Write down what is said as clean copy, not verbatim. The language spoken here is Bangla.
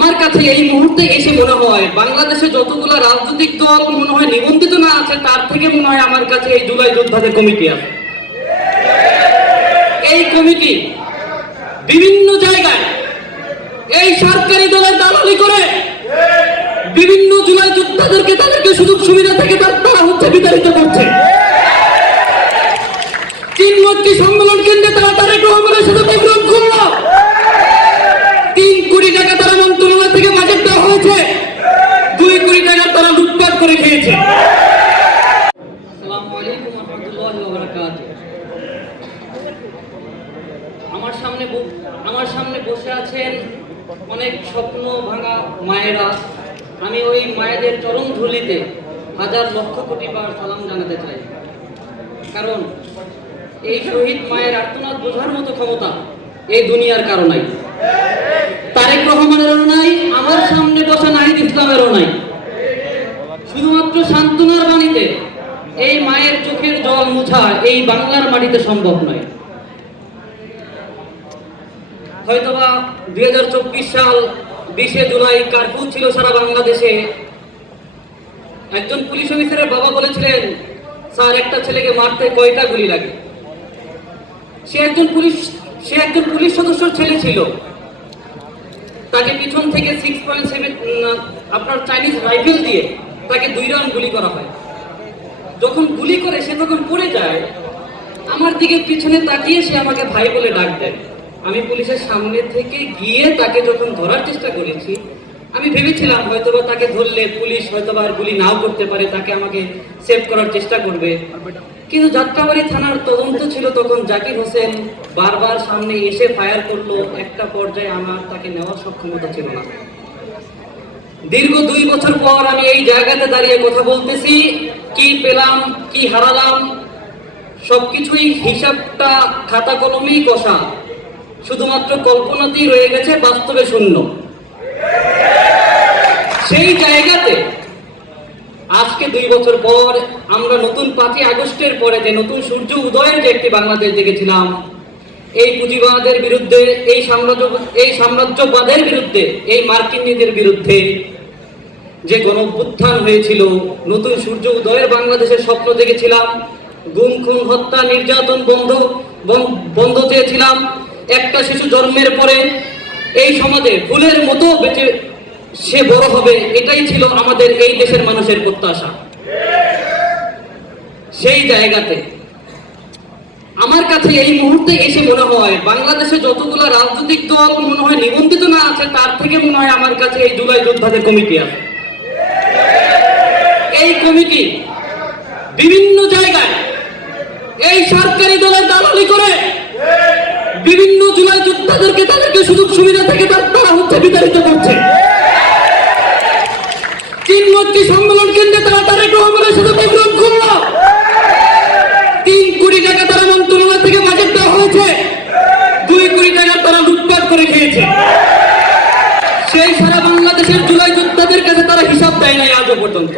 আমার কাছে এই মুহূর্তে এসে মনে হয় বাংলাদেশে যতগুলো রাজনৈতিক দল মনে হয় নিবন্ধিত না আছে, তার থেকে মনে হয় আমার কাছে এই জুলাই যোদ্ধাদের কমিটি আছে। এই কমিটি বিভিন্ন জায়গায় এই সরকারি দলের দালালি করে বিভিন্ন জুলাই যোদ্ধাদেরকে তাদেরকে সুযোগ সুবিধা থেকে তারা বিতাড়িত করছে। তিনমন্ত্রী সম্মেলন কেন্দ্রে তারা তারেক রহমানের সাথে প্রোগ্রাম করলো। 3 কোটি টাকা তারা মন্ত্রণালয় থেকে বাজেট দেওয়া হয়েছে, 2 কোটি টাকা তারা লুটপাট করে খেয়েছে। আসসালামু আলাইকুম ওয়া রাহমাতুল্লাহি ওয়া বারাকাতুহু। আমার সামনে বসে আছেন অনেক স্বপ্ন ভাঙা মায়েরা। আমি ওই মায়েদের চরণ ধুলিতে হাজার লক্ষ কোটি বার সালাম জানাতে চাই, কারণ এই শহীদ মায়ের আর্তনাদ বোঝার মতো ক্ষমতা এই দুনিয়ার কারো নাই। তারেক রহমানেরও নাই, আমার সামনে বসা নাহিদ ইসলামেরও নাই। শুধুমাত্র সান্ত্বনার বাণীতে এই মায়ের চোখের জল মুছা এই বাংলার মাটিতে সম্ভব নয়। হয়তোবা 2024 সাল 20 জুলাই কারফিউ ছিল সারা বাংলাদেশে। একজন পুলিশ অফিসারের বাবা বলেছিলেন, স্যার একটা ছেলেকে মারতে কয়টা গুলি লাগে? সে একজন পুলিশ সদস্যর ছেলে ছিল। তাকে পিছন থেকে 6.7 আপনার চাইনিজ রাইফেল দিয়ে তাকে 2 রাউন্ড গুলি করা হয়। যখন গুলি করে সে তখন পড়ে যায়, আমার দিকে পিছনে তাকিয়ে সে আমাকে ভাই বলে ডাক দেয়। আমি পুলিশের সামনে থেকে গিয়ে তাকে যখন ধরার চেষ্টা করেছি, আমি ভেবেছিলাম হয়তোবা তাকে ধরলে পুলিশ হয়তোবা আর গুলি নাও করতে পারে, তাকে আমাকে সেভ করার চেষ্টা করবে। কিন্তু যাত্রাবাড়ি থানার তদন্ত ছিল তখন, জাকির হোসেন বারবার সামনে এসে ফায়ার করলো। একটা পর্যায়ে আমার তাকে নেওয়ার সক্ষমতা ছিল না। দীর্ঘ 2 বছর পর আমি এই জায়গাতে দাঁড়িয়ে কথা বলতেছি, কি পেলাম কি হারালাম সবকিছুই হিসাবটা খাতা কলমেই কষা, শুধুমাত্র কল্পনাতেই রয়ে গেছে, বাস্তবে শূন্য। সেই জায়গাতে আজকে 2 বছর পর আমরা নতুন 5ই আগস্টের পরে যে নতুন সূর্য উদয়ের যে একটি বাংলাদেশ দেখেছিলাম, এই পুঁজিবাদের বিরুদ্ধে, এই সাম্রাজ্যবাদের বিরুদ্ধে, এই মার্কিনীদের বিরুদ্ধে যে গণঅভ্যুত্থান হয়েছিল, নতুন সূর্য উদয়ের বাংলাদেশের স্বপ্ন দেখেছিলাম। গুম খুন হত্যা নির্যাতন বন্ধ চেয়েছিলাম। একটা শিশু জন্মের পরে এই সমাজে ফুলের মতো বেঁচে সে বড় হবে, এটাই ছিল আমাদের এই দেশের মানুষের প্রত্যাশা। সেই জায়গাতে আমার কাছে এই মুহূর্তে এসে মনে হয় বাংলাদেশে যতগুলো রাজনৈতিক দল মনে হয় নিবন্ধিত না আছে, তার থেকে মনে হয় আমার কাছে এই জুলাই যোদ্ধাদের কমিটি আছে। এই কমিটি বিভিন্ন জায়গায় এই সরকারি দলের দালালি করে বিভিন্ন জুলাই যোদ্ধাদেরকে তাদেরকে সুযোগ সুবিধা থেকে তারা বিতাড়িত করছে। তিনমন্ত্রী সম্মেলন কেন্দ্রে তারা তারেক রহমানের সাথে প্রোগ্রাম করলো। 3 কোটি টাকা তারা মন্ত্রণালয় থেকে বাজেট দেওয়া হয়েছে, 2 কোটি টাকা তারা লুটপাট করে খেয়েছে। সেই সারা বাংলাদেশের জুলাই যোদ্ধাদের কাছে তারা হিসাব দেয় নাই আজও পর্যন্ত।